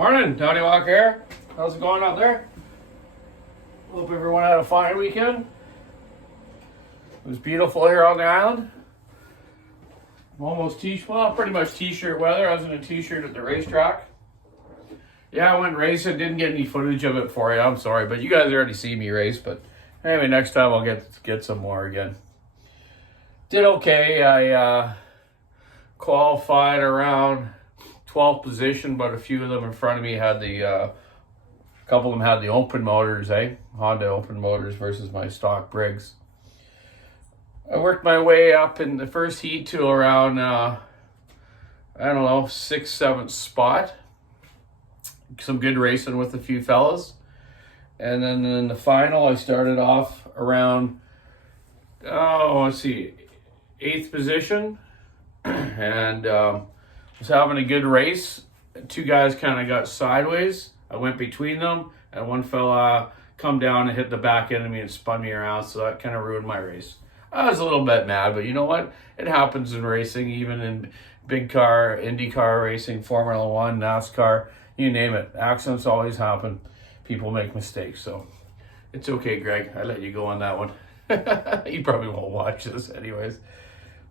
Morning, Donny Walker here. How's it going out there? Hope everyone had a fine weekend. It was beautiful here on the island. I'm almost pretty much t-shirt weather. I was in a t-shirt at the racetrack. Yeah, I went racing. Didn't get any footage of it for you. I'm sorry, but you guys already see me race. But anyway, next time I'll get some more again. Did okay. I qualified around 12th position, but a few of them in front of me had a couple of them had the open motors, Honda open motors versus my stock Briggs. I worked my way up in the first heat to around, 6th, 7th spot. Some good racing with a few fellas. And then in the final, I started off around, 8th position. And was having a good race. Two guys kind of got sideways. I went between them, and one fella come down and hit the back end of me and spun me around, so that kind of ruined my race. I was a little bit mad, but you know what? It happens in racing, even in big car, IndyCar racing, Formula One, NASCAR, you name it. Accidents always happen. People make mistakes, so it's okay, Greg. I let you go on that one. You probably won't watch this anyways.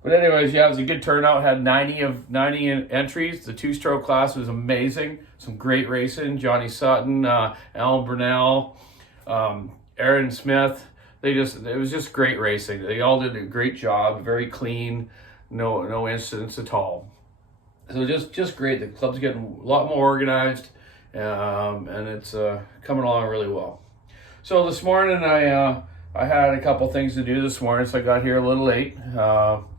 But anyways, yeah, it was a good turnout. Had 90 entries. The two-stroke class was amazing. Some great racing. Johnny Sutton, Alan Brunel, Aaron Smith. It was just great racing. They all did a great job. Very clean. No incidents at all. So just great. The club's getting a lot more organized, and it's coming along really well. So this morning I had a couple things to do this morning, so I got here a little late.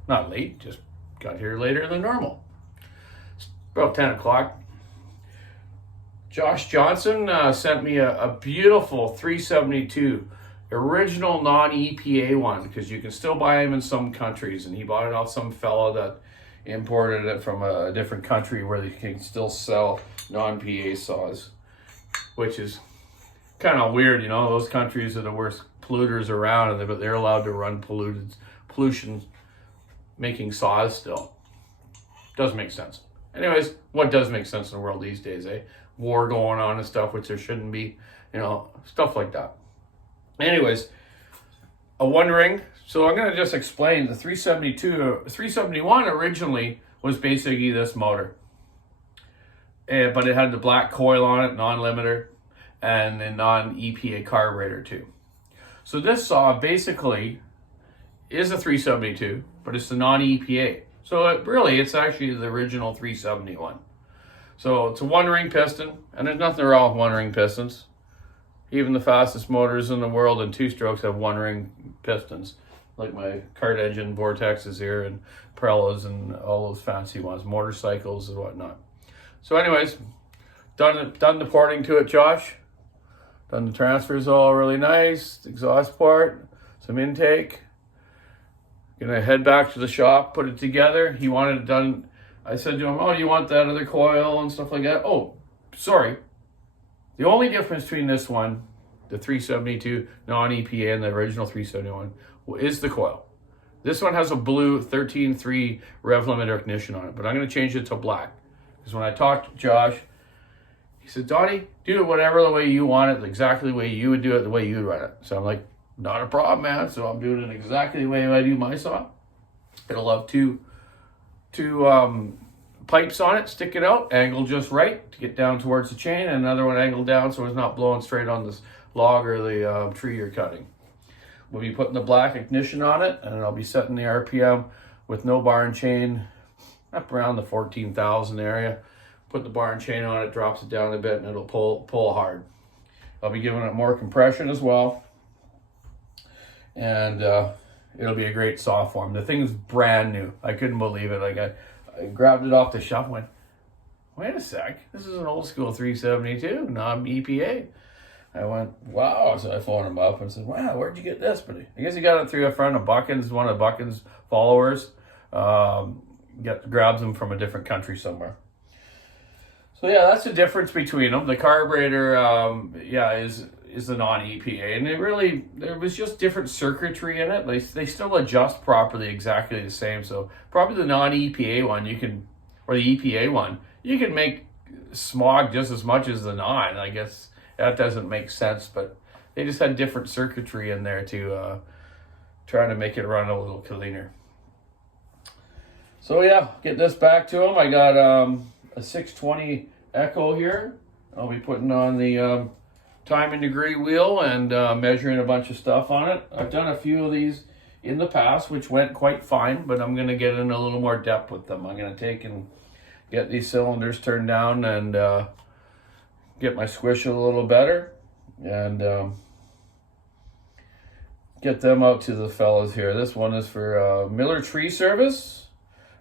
Not late, just got here later than normal. It's about 10 o'clock. Josh Johnson sent me a beautiful 372, original non-EPA one, because you can still buy them in some countries, and he bought it off some fella that imported it from a different country where they can still sell non-PA saws, which is kind of weird, those countries are the worst polluters around, but they're allowed to run pollution making saws still. Doesn't make sense. Anyways, what does make sense in the world these days, War going on and stuff, which there shouldn't be, stuff like that. Anyways, a one ring. So I'm going to just explain the 371 originally was basically this motor. But it had the black coil on it, non-limiter, and a non-EPA carburetor too. So this saw basically is a 372, but it's the non-EPA. So it's actually the original 371. So it's a one-ring piston, and there's nothing wrong with one-ring pistons. Even the fastest motors in the world in two-strokes have one-ring pistons, like my kart engine Vortexes here, and Prellas, and all those fancy ones, motorcycles and whatnot. So anyways, done the porting to it, Josh. Done the transfers all really nice, the exhaust port, some intake. Gonna head back to the shop, put it together. He wanted it done. I said to him, "Oh, you want that other coil and stuff like that?" Oh, sorry. The only difference between this one, the 372 non-EPA, and the original 371 is the coil. This one has a blue 13.3 rev limiter ignition on it, but I'm gonna change it to black. Because when I talked to Josh, he said, "Donnie, do it whatever the way you want it, exactly the way you would do it, the way you'd run it." So I'm like, not a problem, man. So I'm doing it exactly the way I do my saw. It'll have two pipes on it, stick it out, angled just right to get down towards the chain, and another one angled down so it's not blowing straight on this log or the tree you're cutting. We'll be putting the black ignition on it, and I'll be setting the RPM with no bar and chain up around the 14,000 area. Put the bar and chain on it, drops it down a bit, and it'll pull hard. I'll be giving it more compression as well. And it'll be a great saw for him. The thing's brand new. I couldn't believe it. Like I grabbed it off the shelf and went, wait a sec, this is an old school 372, non-EPA. I went, wow. So I phoned him up and said, wow, where'd you get this? But I guess he got it through a friend of Buckins, one of Buckins' followers. Grabs them from a different country somewhere. So yeah, that's the difference between them. The carburetor, is the non-EPA, and there was just different circuitry in it. They still adjust properly, exactly the same. So probably the non-EPA one or the EPA one, you can make smog just as much as the non. I guess that doesn't make sense, but they just had different circuitry in there to try to make it run a little cleaner. So yeah, get this back to them. I got a 620 Echo here. I'll be putting on the time and degree wheel and measuring a bunch of stuff on it. I've done a few of these in the past, which went quite fine, but I'm going to get in a little more depth with them. I'm going to take and get these cylinders turned down and get my squish a little better and get them out to the fellas here. This one is for Miller Tree Service.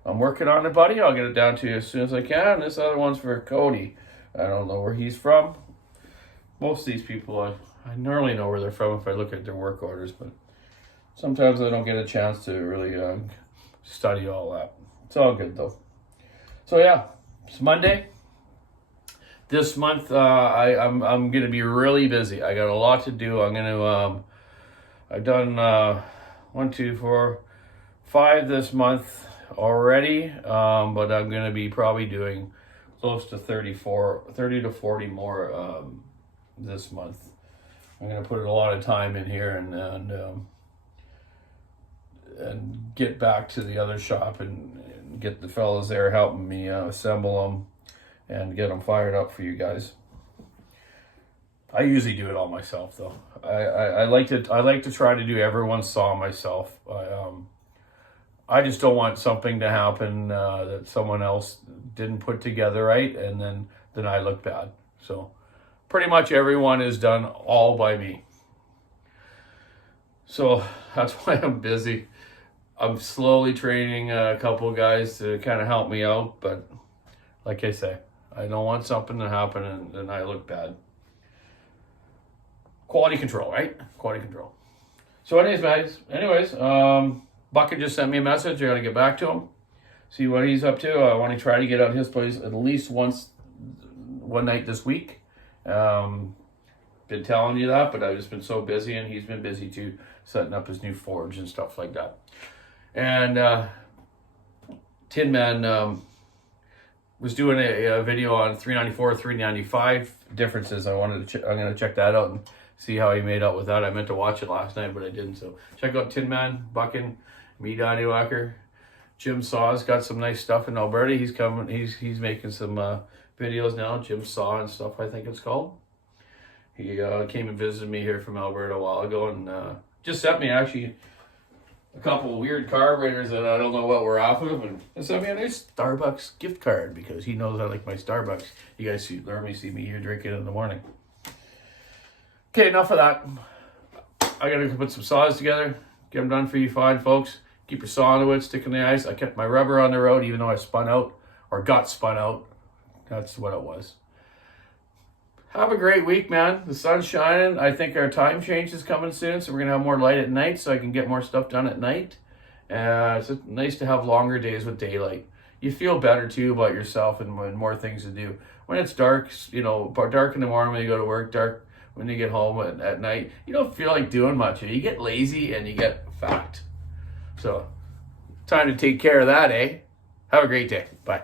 I'm working on it, buddy. I'll get it down to you as soon as I can. This other one's for Cody. I don't know where he's from. Most of these people, I normally know where they're from if I look at their work orders, but sometimes I don't get a chance to really study all that. It's all good though. So yeah, it's Monday. This month I'm going to be really busy. I got a lot to do. I'm going to I've done 1, 2, 4, 5 this month already, but I'm going to be probably doing close to 30 to 40 more this month. I'm going to put a lot of time in here and get back to the other shop and get the fellas there helping me assemble them and get them fired up for you guys. I usually do it all myself though. I like to try to do everyone's saw myself. I just don't want something to happen that someone else didn't put together right, and then I look bad. So pretty much everyone is done all by me. So that's why I'm busy. I'm slowly training a couple guys to kind of help me out, but like I say, I don't want something to happen and then I look bad. Quality control, right? Quality control. So anyways, Bucket just sent me a message. I got to get back to him, see what he's up to. I want to try to get out his place at least one night this week. Been telling you that, but I've just been so busy, and he's been busy too, setting up his new forge and stuff like that. And Tin Man was doing a video on 394, 395 differences. I'm going to check that out and see how he made out with that. I meant to watch it last night, but I didn't. So check out Tin Man, Buckin, me, Donny Wacker. Jim Saw's got some nice stuff in Alberta. He's coming. He's making some videos now. Jim Saw and stuff, I think it's called. He came and visited me here from Alberta a while ago, and just sent me actually a couple of weird carburetors that I don't know what we're off of, and sent me a nice Starbucks gift card because he knows I like my Starbucks. You guys normally see me here drinking in the morning. Okay, enough of that. I gotta put some saws together, get them done for you fine folks. Keep your saw on the wood, stick in the ice. I kept my rubber on the road even though I spun out, or got spun out. That's what it was. Have a great week, man. The sun's shining. I think our time change is coming soon, so we're going to have more light at night so I can get more stuff done at night. It's nice to have longer days with daylight. You feel better, too, about yourself and more things to do. When it's dark, dark in the morning when you go to work, dark when you get home at night, you don't feel like doing much. You get lazy and you get fat. So, time to take care of that, eh? Have a great day. Bye.